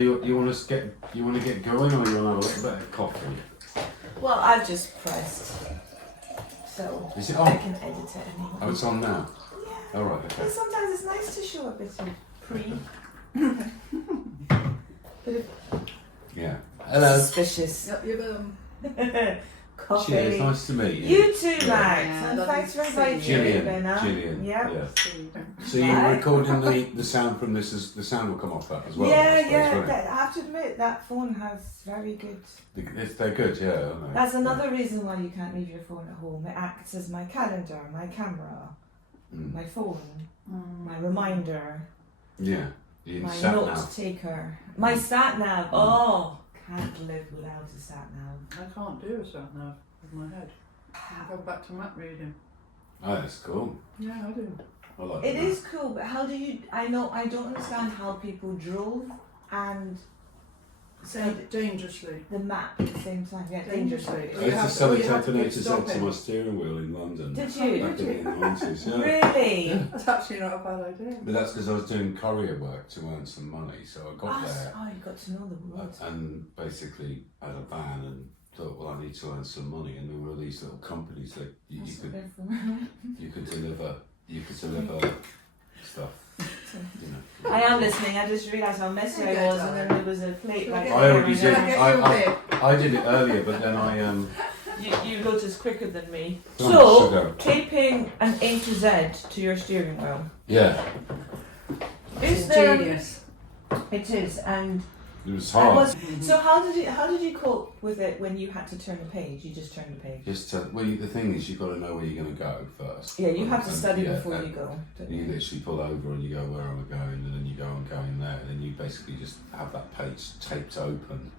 You want to get going, or you want to have a little bit of coffee? Well, I've just pressed, so Is it I on? can edit it anyway. Oh, it's on now. Yeah. All right. Okay. But sometimes it's nice to show a bit of Yeah. Hello. suspicious Yep, you're coffee. Cheers. Nice to meet you. You too, Max. Yeah, And lovely thanks for to see inviting you. me, Gillian. Benna. Gillian. Yep. Yeah. So you're recording the sound from this. The sound will come off that as well. I Yeah, suppose, yeah. won't it? I have to admit that phone has very good. They're good. Yeah. Aren't they? That's another reason why you can't leave your phone at home. It acts as my calendar, my camera, my phone, my reminder, Yeah. my sat note nav. taker, my sat nav. Oh, can't live without a sat nav. I can't do a sat nav with my head. I go back to map reading. Oh, that's cool. Yeah, I do. I like It that. is cool, but how do you? I don't understand how people drove and said Dangerously. the map at the same time. Yeah, dangerously. I used to sell a Terminator's stop X to it. my steering wheel in London. Did you? Back in the 90s, yeah. Really? Yeah. That's actually not a bad idea. But that's because I was doing courier work to earn some money, so I got there Oh, you got to know the road. and basically had a van and thought, well, I need to earn some money, and there were these little companies that you could deliver stuff. You know. I am listening. I just realised how messy I was, and then there was a plate like. I already did. Can I get you a bit? I did it earlier, but then I You noticed quicker than me. How much So, sugar? taping an A to Z to your steering wheel. yeah, Is there? Genius. It is, and it was I hard. was. So how did you cope with it when you had to turn the page? You just turned the page. The thing is, you've got to know where you're going to go first. Yeah, you have to And, study yeah, before and you go. don't You you? literally pull over and you go, where am I going? And then you go, I'm going there. And then you basically just have that page taped open.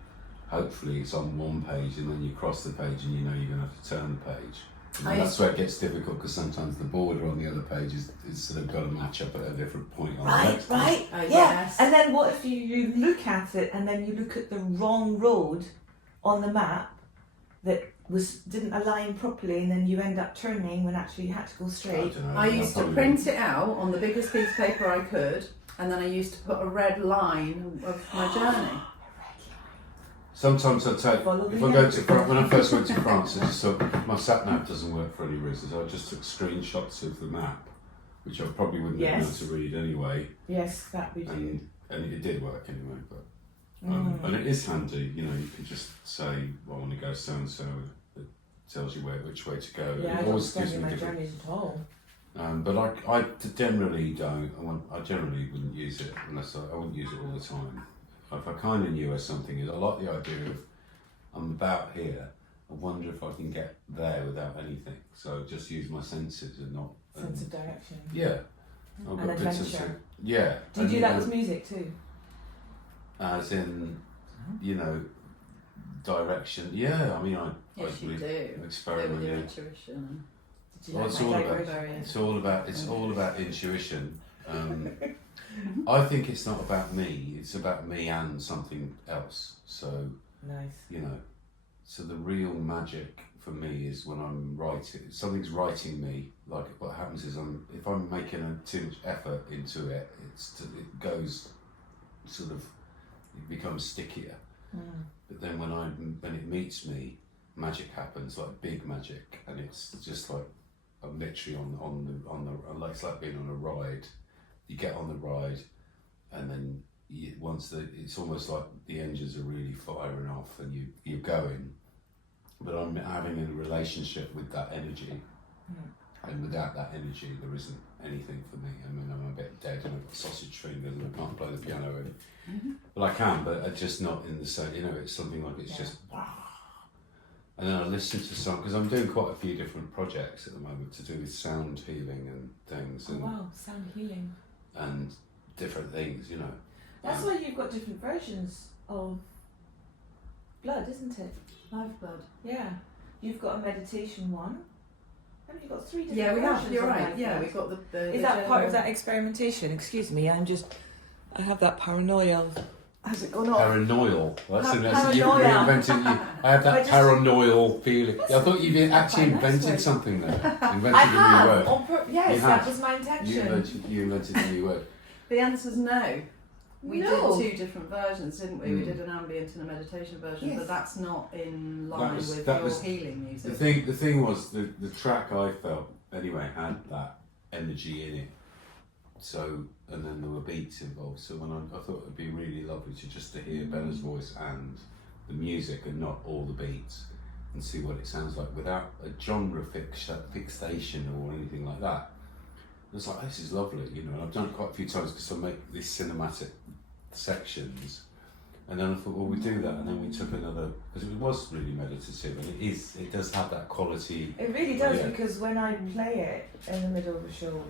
Hopefully it's on one page, and then you cross the page and you know you're going to have to turn the page. And then that's where it gets difficult, because sometimes the border on the other page is sort of got to match up at a different point on the Right, next one. right, Oh, yeah. yes. And then what if you look at it and then you look at the wrong road on the map that didn't align properly, and then you end up turning when actually you had to go straight. don't know, I used to probably print it out on the biggest piece of paper I could, and then I used to put a red line of my journey. Sometimes I take, Follow if the I go road. to France, when I first went to France, I just thought, my sat nav doesn't work for any reason, so I just took screenshots of the map, which I probably wouldn't have been able Yes. to read anyway, Yes, that we do. and it did work anyway, but and it is handy, you know, you can just say, well, I want to go so and so, it tells you which way to go. Yeah, I It don't always gives spend me my different. journeys at all. But I generally don't. I generally wouldn't use it unless I wouldn't use it all the time. If I kind of knew where something is, I like the idea of I'm about here. I wonder if I can get there without anything. So just use my senses and not. Sense of direction. Yeah. I've And got bits of adventure. yeah. Do you do that with music too? As in, you know, direction. Yeah. I mean, I Yes, you really do. experiment. With your Yeah. intuition. Did you Well, like it's my all about diversion? it's all about intuition. I think it's not about me. It's about me and something else. So Nice. you know, so the real magic for me is when I'm writing. Something's writing me. Like what happens is if I'm making too much effort into it, it goes sort of it becomes stickier. But then when it meets me, magic happens, like big magic, and it's just like I'm literally on the like it's like being on a ride. You get on the ride, and then it's almost like the engines are really firing off, and you're going. But I'm having a relationship with that energy, and without that energy, there isn't anything for me. I mean, I'm a bit dead, and I've got sausage fingers, and I can't play the piano. Well, I can, but I'm just not in the same. You know, it's something like it's just. And then I listen to some, because I'm doing quite a few different projects at the moment to do with sound healing and things, Oh, and wow, sound healing. and different things, you know. That's why you've got different versions of blood, isn't it? Lifeblood. Yeah. You've got a meditation one. Haven't you got 3 different Yeah, we versions have. You're of right. Lifeblood? Yeah, we've got the. Is that part of that experimentation? Excuse me, I have that paranoia. How's it going on? Paranoid. Well, that's Paranoia. you've reinvented. I have that I just- paranoid feeling. I thought you actually quite nice invented word. something there. Invented I a new have. word. Yes, You that have. was my intention. You invented a new word. The answer's no. We No. did 2 different versions, didn't we? We Mm. did an ambient and a meditation version, Yes. but that's not in line with that your was healing music. The thing was the track I felt anyway had that energy in it. So, and then there were beats involved. So when I thought it would be really lovely to hear Benna's voice and the music and not all the beats, and see what it sounds like without a genre fixation or anything like that. It was like, this is lovely, you know. And I've done it quite a few times because I make these cinematic sections. And then I thought, well, we do that, and then we took another, because it was really meditative, and it does have that quality. It really does, Yeah. because when I play it in the middle of a show,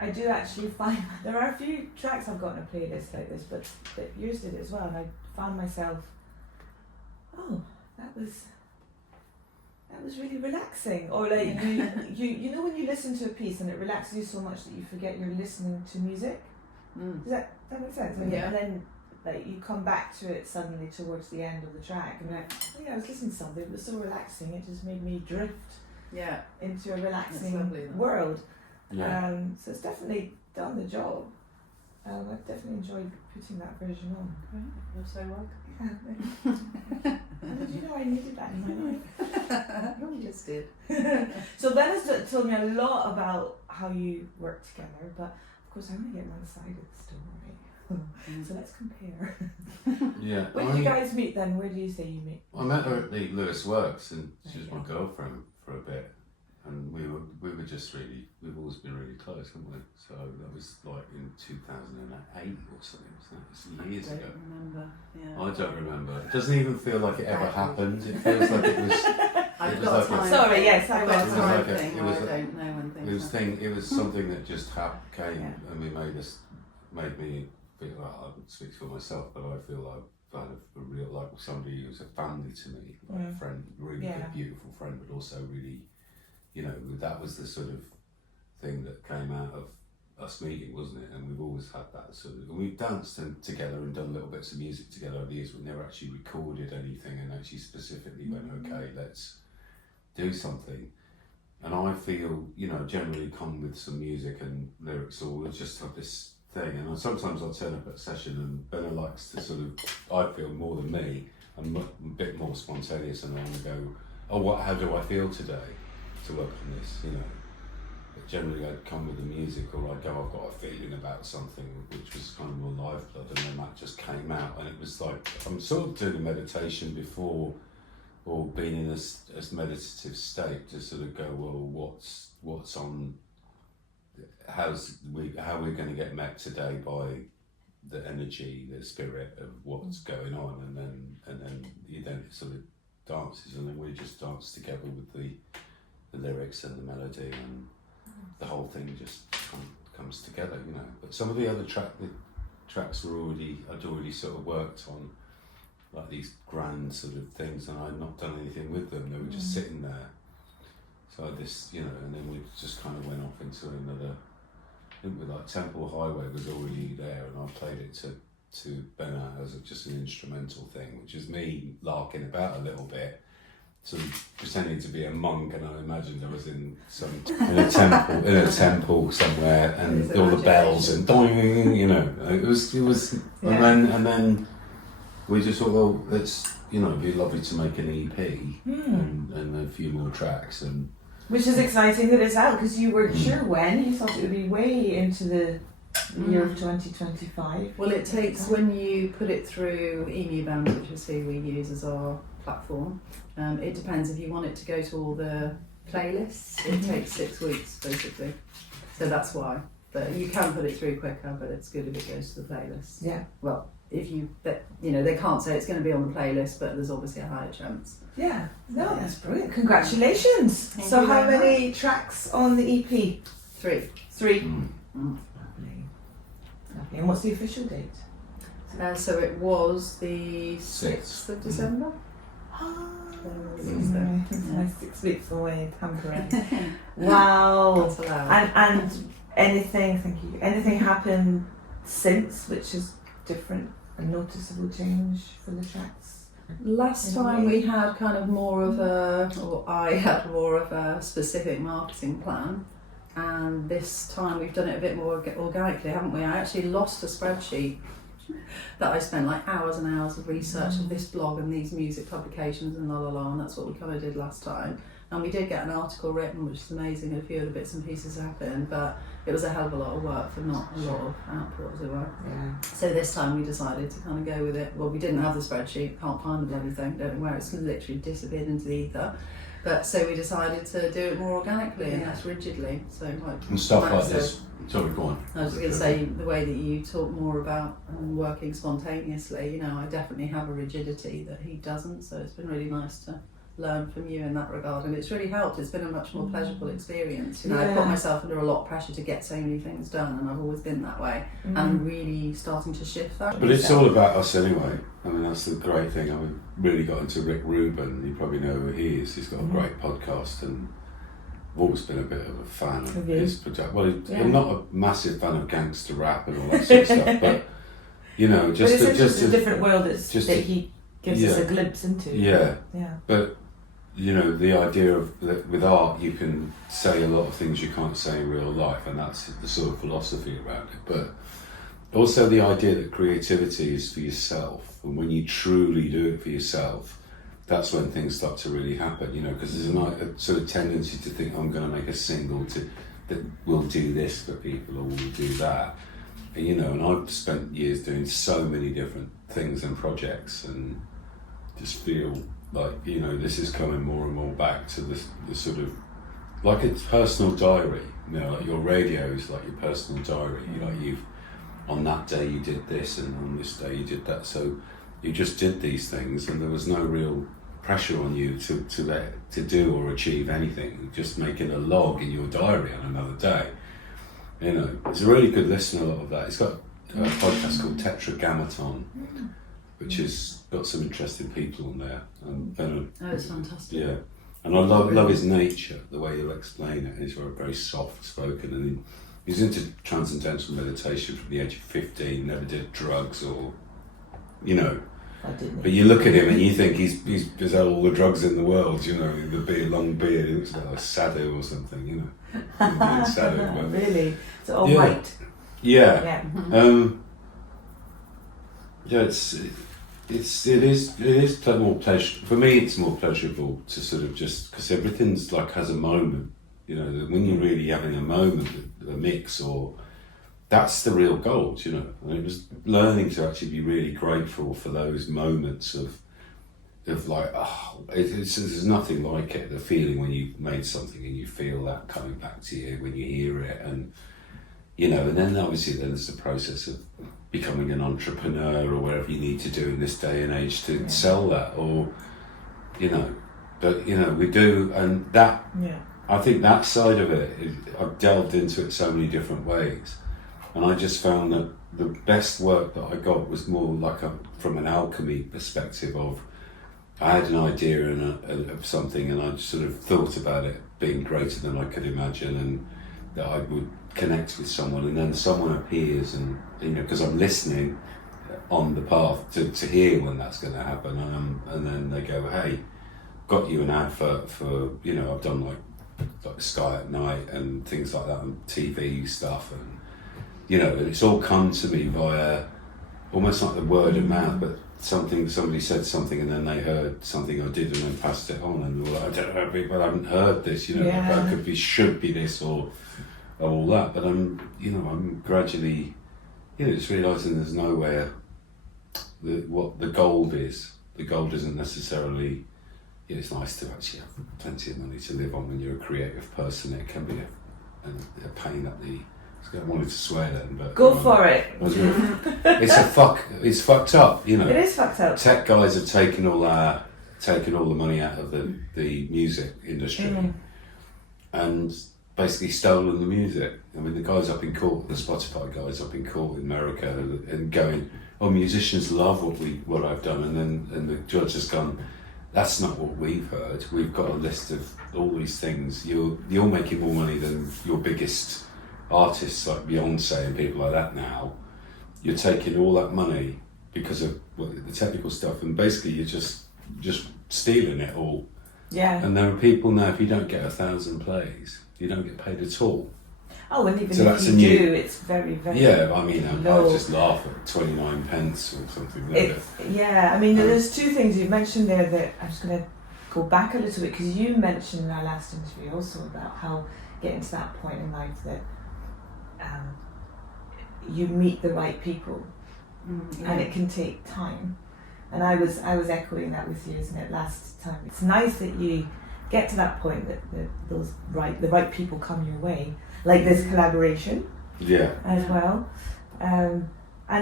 I do actually find there are a few tracks I've got in a playlist like this, but yours did as well, and I found myself, oh, that was really relaxing. Or like you know when you listen to a piece and it relaxes you so much that you forget you're listening to music. Mm. Does that make sense? Yeah. And then like you come back to it suddenly towards the end of the track, and like, oh yeah, I was listening to something. It was so relaxing. It just made me drift Yeah. into a It's relaxing lovely, though. world. Yeah. So it's definitely done the job. I've definitely enjoyed putting that version on. You're so welcome. How did you know I needed that in my life? You just did. So Benna's told me a lot about how you work together, but of course I only get one side of the story. So let's compare. Yeah. Where did you guys meet then? Where do you say you meet? I met her at the Lewis Works, and she was Okay. my girlfriend for a bit, and we were just we've always been really close, haven't we? So that was like in 2008 or something. So it's years I ago. don't remember. Yeah. I don't remember. It doesn't even feel like it ever happened. It feels like it was. I've It was got like a time. Sorry, yes, I I've got was. a It was time like a- thing it where was I a- don't know when things It was happen. It was something that just came, Yeah. and we made me feel. Well, I don't speak for myself, but I feel like kind of a real, like somebody who's a family to me, like a friend, really Yeah. good, beautiful friend, but also really, you know, that was the sort of thing that came out of us meeting, wasn't it? And we've always had that sort of, and we've danced together and done little bits of music together over the years. We never actually recorded anything and actually specifically went, okay, let's do something. And I feel, you know, generally come with some music and lyrics, or we'll just have this thing. And sometimes I'll turn up at a session and Benna likes to sort of, I feel more than me, I'm a bit more spontaneous, and I want to go, oh, how do I feel today to work on this, you know? But generally I'd come with the music, or I'd go, I've got a feeling about something, which was kind of more lifeblood, and then that just came out. And it was like, I'm sort of doing a meditation before, or being in a meditative state to sort of go, well, what's on, how we're going to get met today by the energy, the spirit of what's going on, and then it sort of dances, and then we just dance together with the lyrics and the melody, and the whole thing just comes together, you know. But some of the other tracks I'd already sort of worked on, like these grand sort of things, and I'd not done anything with them. They were just sitting there. So this, you know, and then we just kind of went off into another. I think with like Temple Highway was already there, and I played it to Benna as just an instrumental thing, which is me larking about a little bit, sort of pretending to be a monk, and I imagined I was in a temple somewhere, and all the bells and doing, you know, it was, Yeah. and then we just thought, well, it's, you know, it'd be lovely to make an EP and a few more tracks, and Which is exciting that it's out, because you weren't sure when. You thought it would be way into the year of 2025. Well, it takes, when you put it through Emu Band, which is who we use as our platform, it depends if you want it to go to all the playlists. It takes 6 weeks basically, so that's why. But you can put it through quicker, but it's good if it goes to the playlist. Yeah. Well, if you know, they can't say it's going to be on the playlist, but there's obviously a higher chance. Yeah. No, that's brilliant. Congratulations. Thank So you how very many tracks on the EP? 3. 3. Mm. Lovely. Lovely. And what's the official date? So it was the 6th of December. It's my 6 weeks away, tampering. Wow. That's allowed. And anything, thank you, anything happened since which is different, a noticeable change for the tracks? Last time we had kind of more of a, or I had more of a specific marketing plan, and this time we've done it a bit more organically, haven't we? I actually lost a spreadsheet that I spent like hours and hours of research of this blog and these music publications and and that's what we kind of did last time. And we did get an article written, which is amazing, and a few other bits and pieces happened, but it was a hell of a lot of work for not a lot of output, as it were. Yeah. So this time we decided to kind of go with it. Well, we didn't have the spreadsheet, can't find the bloody thing, don't know where, it's literally disappeared into the ether. But so we decided to do it more organically and less rigidly. So like And stuff Matt like said, this. Sorry, go on. I was going to say, the way that you talk more about working spontaneously, you know, I definitely have a rigidity that he doesn't, so it's been really nice to learn from you in that regard, and it's really helped. It's been a much more pleasurable experience. You know, I put myself under a lot of pressure to get so many things done, and I've always been that way, and really starting to shift that. But it's all about us anyway. I mean, that's the great thing. I mean, really got into Rick Rubin. You probably know who he is. He's got a great podcast, and I've always been a bit of a fan of his project. Well, I'm not a massive fan of gangster rap and all that sort of stuff, but you know, just but it's just a different world that he gives us a glimpse into. Yeah. Yeah. But you know, the idea of that with art, you can say a lot of things you can't say in real life, and that's the sort of philosophy around it. But also the idea that creativity is for yourself, and when you truly do it for yourself, that's when things start to really happen. You know, because there's a sort of tendency to think, I'm going to make a single that will do this for people or will do that. And you know, and I've spent years doing so many different things and projects, and just feel like, you know, this is coming more and more back to the sort of, like it's personal diary, you know, like your radio is like your personal diary. You know, you've, on that day you did this, and on this day you did that. So you just did these things, and there was no real pressure on you to do or achieve anything. You're just making a log in your diary on another day. You know, it's a really good listen, a lot of that. It's got a podcast called Tetragrammaton, which has got some interesting people on there. Benna, it's fantastic. Yeah, and I love his nature, the way he'll explain it. He's very soft spoken, and he's into transcendental meditation from the age of 15. Never did drugs or, you know. But you look at him and you think he's had all the drugs in the world. You know, the long beard. He looks like a sadhu or something. You know, sadhu. But, really, it's all white. Yeah. Yeah. It is more pleasure for me. It's more pleasurable to sort of just, because everything's like has a moment. You know, when you're really having a moment, a mix, or that's the real gold. You know, and it was learning to actually be really grateful for those moments of like, there's nothing like it. The feeling when you've made something and you feel that coming back to you when you hear it, and you know, and then obviously there's the process of becoming an entrepreneur or whatever you need to do in this day and age to sell that, or you know, but you know, we do, and that I think that side of it, I've delved into it so many different ways, and I just found that the best work that I got was more like from an alchemy perspective of, I had an idea of something, and I sort of thought about it being greater than I could imagine, and that I would connect with someone, and then someone appears, and you know, because I'm listening on the path to hear when that's going to happen, and then they go, hey, got you an advert for, you know, I've done like Sky at Night and things like that, and TV stuff, and you know, and it's all come to me via almost like the word of mouth, but somebody said something, and then they heard something I did, and then passed it on, and I don't know, people haven't heard this, you know, that could be, should be this, or all that, but I'm gradually, you know, just realising there's nowhere what the gold is. The gold isn't necessarily, you know, it's nice to actually have plenty of money to live on when you're a creative person. It can be a pain at the, I wanted to swear then, but go for it. It's fucked up, you know. It is fucked up. Tech guys are taking all the money out of the music industry, and basically stolen the music. I mean, the guys up in court, the Spotify guys up in court in America, and going, oh, musicians love what I've done, and the judge has gone, that's not what we've heard. We've got a list of all these things. You're making more money than your biggest artists like Beyonce and people like that now. You're taking all that money because of the technical stuff, and basically you're just stealing it all. Yeah. And there are people now, if you don't get 1,000 plays, you don't get paid at all. Oh, and even So if that's you a new- do, it's very, very Yeah, I mean, I low. just laugh at 29 pence or something. It's, yeah, I mean, there's two things you mentioned there that I'm just going to go back a little bit, because you mentioned in our last interview also about how getting to that point in life that you meet the right people, and it can take time. And I was echoing that with you, isn't it, last time? It's nice that you get to that point that the right people come your way, like this collaboration Yeah. as well, and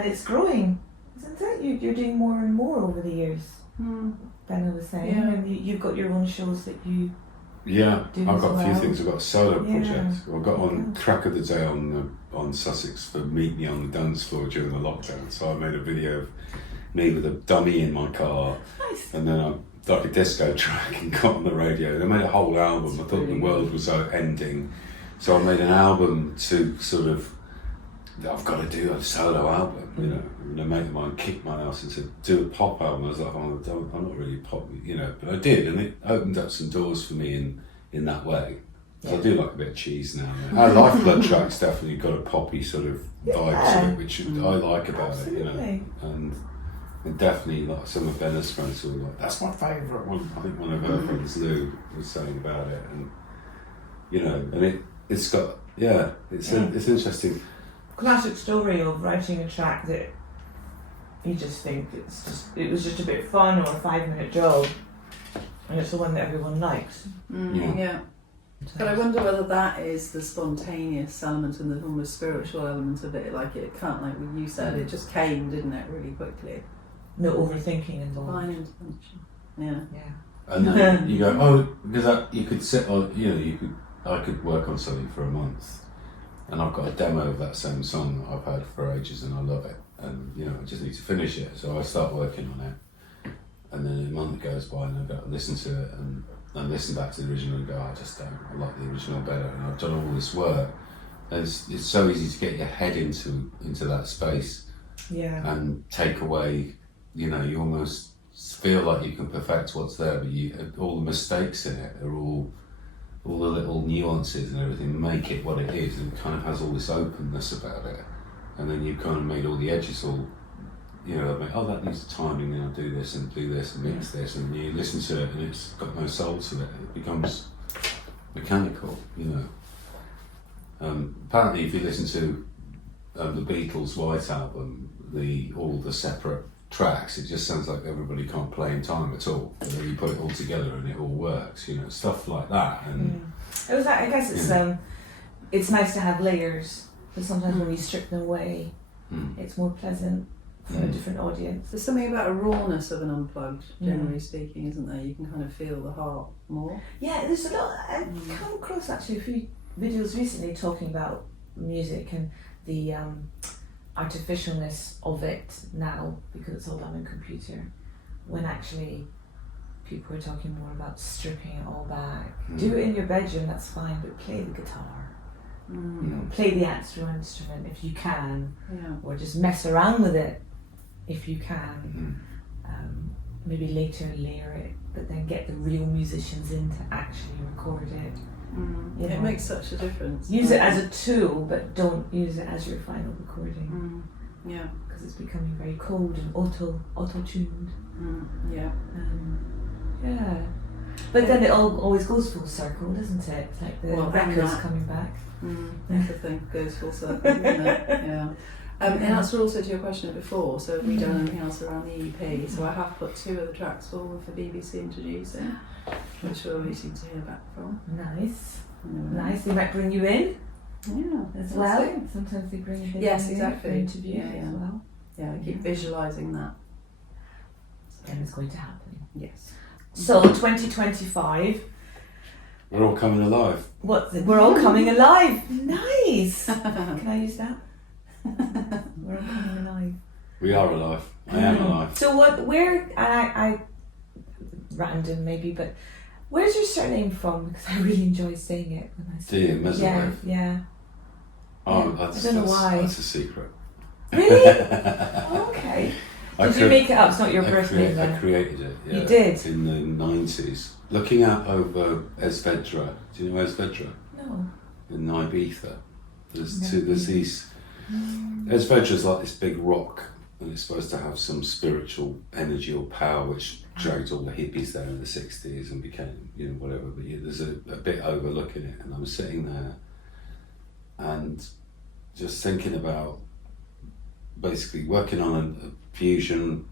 it's growing, isn't it? You're doing more and more over the years. Benna was saying, Yeah. and you've got your own shows that you Yeah, do I've as got a few well. things. I've got a solo Yeah. project. I've got one Yeah. crack of the day on Sussex for Meet Me on the Dance Floor during the lockdown. So I made a video of me with a dummy in my car, Nice. and then I like a disco track and got on the radio. And I made a whole album. I thought the world was ending, so I made an album to sort of, I've got to do a solo album, you know. And a mate of mine kicked my ass and said, do a pop album. I was like, oh, I'm not really pop, you know, but I did, and it opened up some doors for me in that way. So I do like a bit of cheese now. Our Lifeblood track's definitely got a poppy sort of vibe to it, which I like about it, you know. Absolutely. And definitely, like some of Benna's friends were like, that's my favourite one. I think one of her friends, Lou, was saying about it, and you know, and it's got, yeah, it's interesting. Classic story of writing a track that you just think it was just a bit fun or a 5-minute job, and it's the one that everyone likes. Yeah. But I wonder whether that is the spontaneous element and the almost spiritual element of it. Like it can't, like you said, it just came, didn't it, really quickly. No overthinking involved. Divine intervention. Yeah. Yeah. And then you go, oh, because you could sit on, you know, I could work on something for a month, and I've got a demo of that same song that I've had for ages, and I love it, and you know, I just need to finish it. So I start working on it, and then a month goes by, and I go listen to it, and listen back to the original and go, I just don't, I like the original better, and I've done all this work, and it's so easy to get your head into that space, Yeah. and take away, you know, you almost feel like you can perfect what's there, but all the mistakes in it are all the little nuances and everything make it what it is, and it kind of has all this openness about it, and then you've kind of made all the edges all, you know, oh, that needs timing, and I'll do this and mix this, and you listen to it and it's got no soul to it. It becomes mechanical, you know. Apparently, if you listen to the Beatles' White Album, all the separate tracks, it just sounds like everybody can't play in time at all. And then you put it all together and it all works, you know, stuff like that. And It was. I guess it's nice to have layers, but sometimes when you strip them away, it's more pleasant for a different audience. There's something about a rawness of an unplugged, generally speaking, isn't there? You can kind of feel the heart more. Yeah, there's a lot. I've come across actually a few videos recently talking about music and the artificialness of it now, because it's all done on a computer, when actually people are talking more about stripping it all back. Do it in your bedroom, that's fine, but play the guitar. You know, play the actual instrument if you can, or just mess around with it if you can. Maybe later layer it, but then get the real musicians in to actually record it. You know, It makes such a difference. use it as a tool, but don't use it as your final recording. Yeah. Because it's becoming very cold and auto-tuned. Yeah. Yeah. But then it always goes full circle, doesn't it? It's like the records coming back. Everything goes full circle, doesn't it? Yeah. In answer also to your question before, so have we done anything else around the EP? So I have put 2 of the tracks forward for BBC Introducing, which we're waiting to hear back from. Nice. Nice. They might bring you in as well. see. Sometimes they bring you Yes, in exactly. for interviews Yeah. as well. Yeah, I keep visualising that. And it's going to happen. Yes. So 2025. we're all coming alive. We're all coming alive. Nice. Can I use that? We're all coming alive. We are alive. I am alive. So I random maybe, but where's your surname from? Because I really enjoy saying it when I say Dear Mezzowave. Yeah. Oh, I don't know why. That's a secret. Really? Okay. Did you make it up? It's not your birth name I then? created it. Yeah, You did? in the 90s. Looking out over Esvedra. Do you know Esvedra? No. In Ibiza. There's these. Ezvedra's like this big rock, and it's supposed to have some spiritual energy or power, which dragged all the hippies there in the 60s and became, whatever. But there's a bit overlooking it, and I'm sitting there and just thinking about basically working on a fusion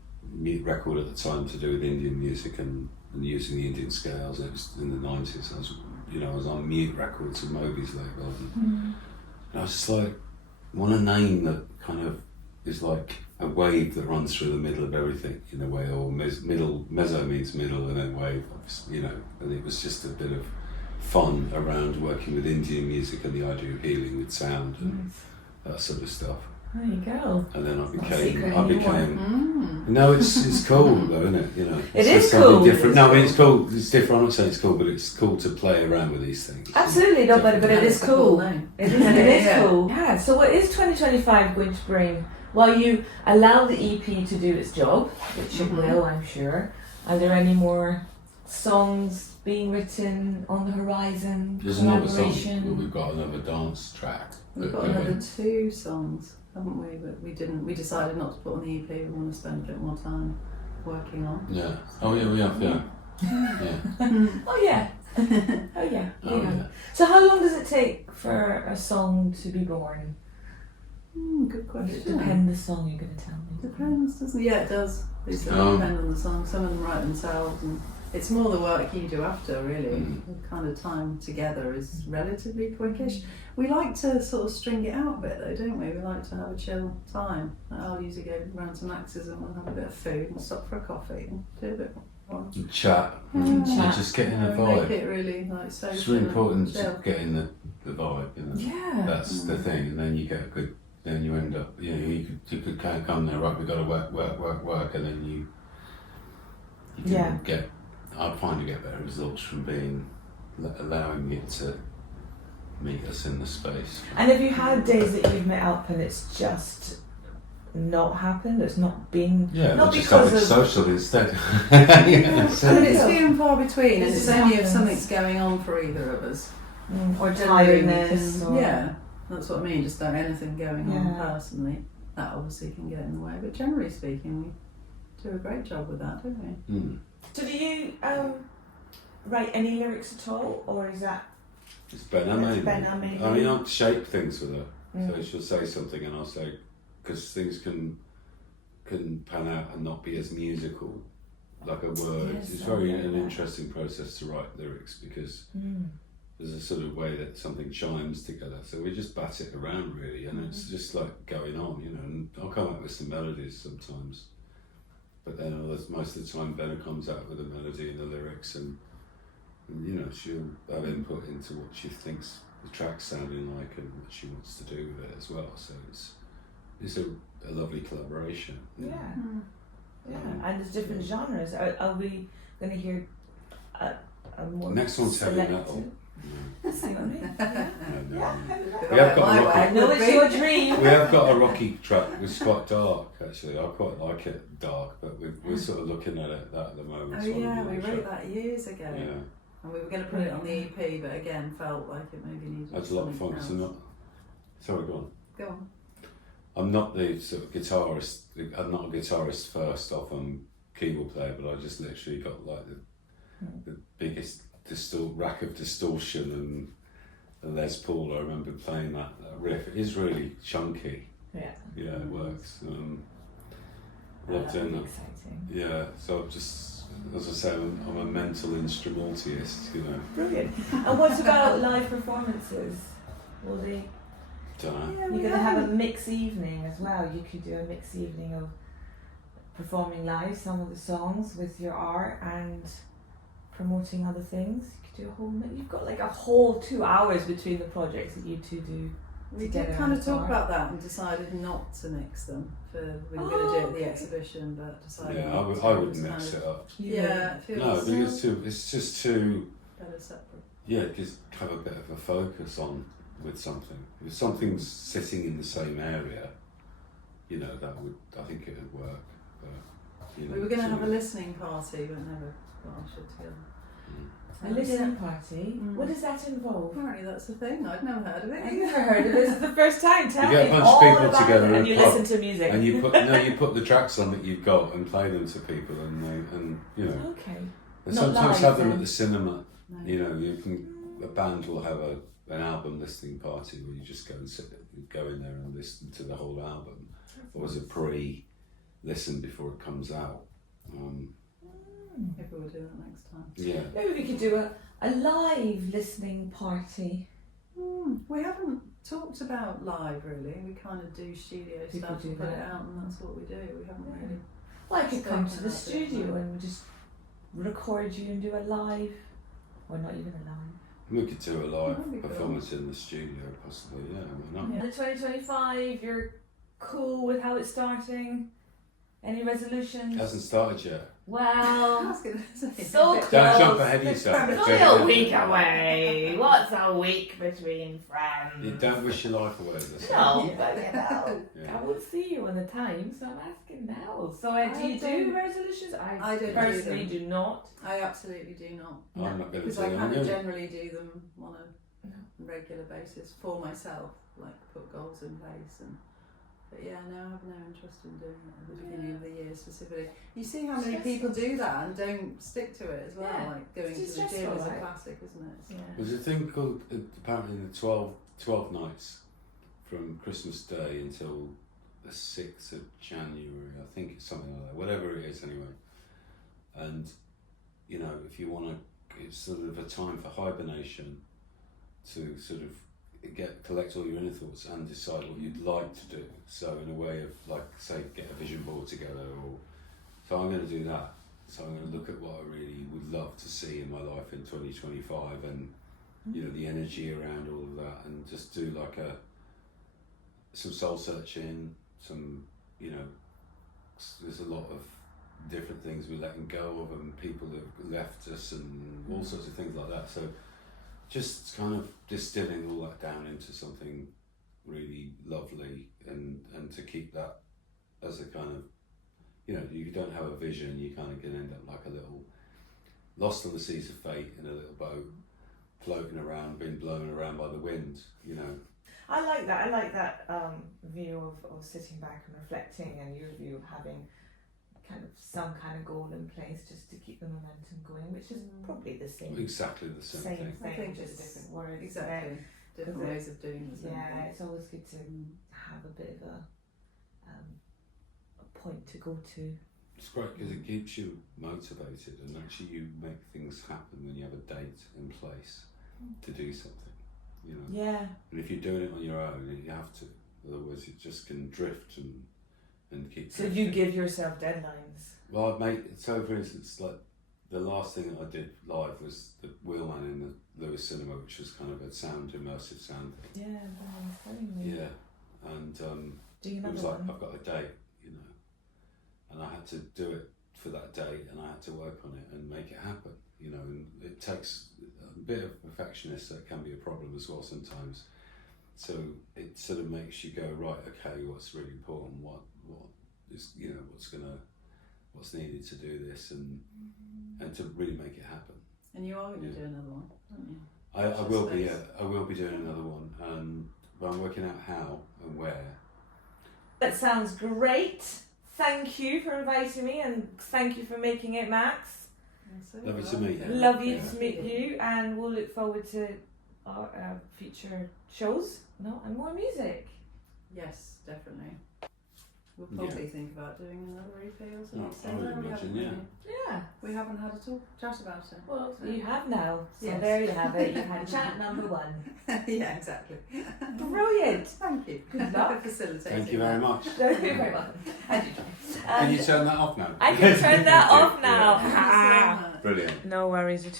record at the time to do with Indian music and using the Indian scales. It was in the 90s. I was on mute records with Moby's label, and I was just like, want a name that kind of is like a wave that runs through the middle of everything in a way, or mezzo means middle and then wave, and it was just a bit of fun around working with Indian music and the idea of healing with sound and that sort of stuff. There you go. And then I became. No, it's cool though, isn't it? It it's is something cool. different. No, I mean it's cool. It's different. I'm not saying it's cool, but it's cool to play around with these things. Absolutely, no, but it is cool. It It is cool. Yeah. So what is 2025 going to bring? While you allow the EP to do its job, which it will, I'm sure. Are there any more songs being written on the horizon? There's another song. Collaboration? We've got another dance track. We've got another 2 songs, haven't we? But we didn't. We decided not to put on the EP. We want to spend a bit more time working on. Yeah. Oh yeah, we have. Yeah. Oh yeah. Oh yeah. So how long does it take for a song to be born? Good Does it question. depend the song you're going to tell me? Depends, doesn't it? Yeah, it does. It depend on the song. Some of them write themselves, and it's more the work you do after, really. The kind of time together is relatively quickish. We like to sort of string it out a bit, though, don't we? We like to have a chill time. I'll usually go round to Max's and we'll have a bit of food and stop for a coffee and do a bit more. And chat. Chat. And just getting a vibe. Make it really like social. It's really important and chill. to get in the vibe. Yeah. That's the thing, and then you get a good. Then you end up, you could kind of come there, right? We've got to work, and then you can get. I find you get better results from allowing it to meet us in the space. And have you had days that you've met up and it's just not happened? It's not been. Yeah, not we'll just because have it of social instead. I mean, it's few and far between, and This it's only if happens. something's going on for either of us. or Generally, we tiredness. can- Or, Yeah, that's what I mean. Just don't anything going on Yeah. personally. That obviously can get in the way, but generally speaking, we do a great job with that, don't we? So do you write any lyrics at all, or is that? It's Benna That's mainly. Benna mainly. I mean, I'll shape things with her. So she'll say something and I'll say, because things can pan out and not be as musical, like a word. Yes, It's I very get an that. interesting process to write lyrics because there's a sort of way that something chimes together. So we just bat it around really, and it's just like going on, and I'll come up with some melodies sometimes. But then most of the time Benna comes out with a melody and the lyrics and she'll have input into what she thinks the track's sounding like and what she wants to do with it as well. So it's a lovely collaboration. Yeah. And there's different genres. Are we going to hear a more Next one's heavy selected- metal. That's what I mean. No. Yeah, heavy metal. We have got a rocky, I know it's your dream. we have got a rocky track. It's quite dark actually. I quite like it dark, but we're sort of looking at it at the moment. Oh It's one of yeah, the we other wrote track. that years ago. Yeah, And we were going to put it on the EP, but again, felt like it maybe needed that's a lot of fun. something So else. sorry, go on. Go on. I'm not the sort of guitarist. I'm not a guitarist first off. I'm a keyboard player, but I just literally got like the biggest rack of distortion and the Les Paul. I remember playing that riff. It is really chunky. Yeah. Yeah, it works. Love doing that. Exciting. Yeah, so I'm just, as I say, I'm a mental instrumentalist. Brilliant. And what about live performances? Will they? Don't know. Yeah, You're we going to have a haven't- mixed evening as well. You could do a mixed evening of performing live some of the songs with your art and promoting other things. You could do a whole. You've got like a whole 2 hours between the projects that you two do. We together did kind on of the talk bar. about that and decided not to mix them. We were going to do it at the exhibition, but decided Yeah, not to. I It would was mix kind it of- up. Yeah, it No, feels because it's just too. better separate. Yeah, just have a bit of a focus on with something. If something's sitting in the same area, that would, I think it would work. But, We were going to have a listening party, but never got our shit together. A listening party? What does that involve? Apparently that's a thing. I'd never heard of it. I've never heard of this. It's the first time. Tell You me get a bunch of all people about together it. in And a you pub, listen to music. And you put the tracks on that you've got and play them to people, and you know. Okay. And Not sometimes live, have them then. at the cinema. No. You know, a band will have an album listening party where you just go and go in there and listen to the whole album, or as a pre-listen before it comes out. Maybe we'll do that next time. Yeah. Maybe we could do a live listening party. We haven't talked about live really. We kind of do studio People stuff do and put it that. out, and that's what we do. We haven't really. Well, I could come to Spoken the about it, studio no. and just record you and do a live, or not even a live. We could do a live That'd be cool. performance in the studio, possibly. Yeah, why not? Yeah. The 2025, you're cool with how it's starting? Any resolutions? It hasn't started yet. I Well, was going to say. so Don't close. jump ahead of yourself. It's only a week away. What's a week between friends? You don't wish your life away. That's No, all. Yeah. but you know, Yeah. I won't see you on the time, so I'm asking now. So do you don't- do resolutions? I don't do personally them. do not. I absolutely do not. I'm not going to Because do I kind of them. generally do them on a regular basis for myself, like put goals in place but yeah, no, I have no interest in doing it at the beginning of the year specifically. You see how many people do that and don't stick to it as well, Yeah. like going to It's the just gym is a stressful, right? classic, isn't it? Yeah. There's a thing called, apparently, the 12 nights from Christmas Day until the 6th of January. I think it's something like that, whatever it is anyway. And, you know, if you want to, it's sort of a time for hibernation to sort of collect all your inner thoughts and decide what you'd like to do. So in a way of, like, say, get a vision board together, or so I'm going to do that. So I'm going to look at what I really would love to see in my life in 2025, and you know, the energy around all of that, and just do like some soul searching, some, you know, there's a lot of different things we're letting go of, and people that have left us, and all sorts of things like that. So just kind of distilling all that down into something really lovely, and to keep that as a kind of, you know, you don't have a vision, you kind of can end up like a little lost on the seas of fate in a little boat, floating around, being blown around by the wind, you know. I like that. I like that view of sitting back and reflecting, and your view of having kind of some kind of goal in place just to keep the momentum going, which is probably the same. Exactly the same thing. Thing, I think just it's different words. Exactly. Different Because ways of doing the same Yeah, thing. it's always good to have a bit of a point to go to. It's great because it keeps you motivated, and actually you make things happen when you have a date in place to do something, you know. Yeah. And if you're doing it on your own, you have to. Otherwise, it just can drift and keep. So you drifting. give yourself deadlines. Well, I've made so. For instance, like the last thing that I did live was the Wheelman in the Lewis Cinema, which was kind of a immersive sound thing. Yeah, Brian's telling me. Yeah, and Doing it another was like, one. I've got a date, you know, and I had to do it for that date, and I had to work on it and make it happen, you know. And it takes a bit of perfectionist, that can be a problem as well sometimes. So it sort of makes you go, right, okay, what's really important, what is, you know, what's needed to do this, and to really make it happen. And you are going to Yeah. do another one, aren't you? I will be, yeah, I will be doing another one, but I'm working out how and where. That sounds great. Thank you for inviting me, and thank you for making it, Max. Lovely to meet you. Lovely Yeah. to meet you, and we'll look forward to our future shows. No, and more music. Yes, definitely. We'll probably think about doing another EP or something. No, I similar. would We imagine, haven't yeah. Yeah. We haven't had a chat about it. Well, you have now. So Yes. there you have it. You've had chat number one. Yeah, exactly. Brilliant. Thank you. Good luck. for facilitating. Thank you very much. Thank you very much. Can you turn that off now? I can turn that off Yeah. now. Thank you so much. Brilliant. No worries at all.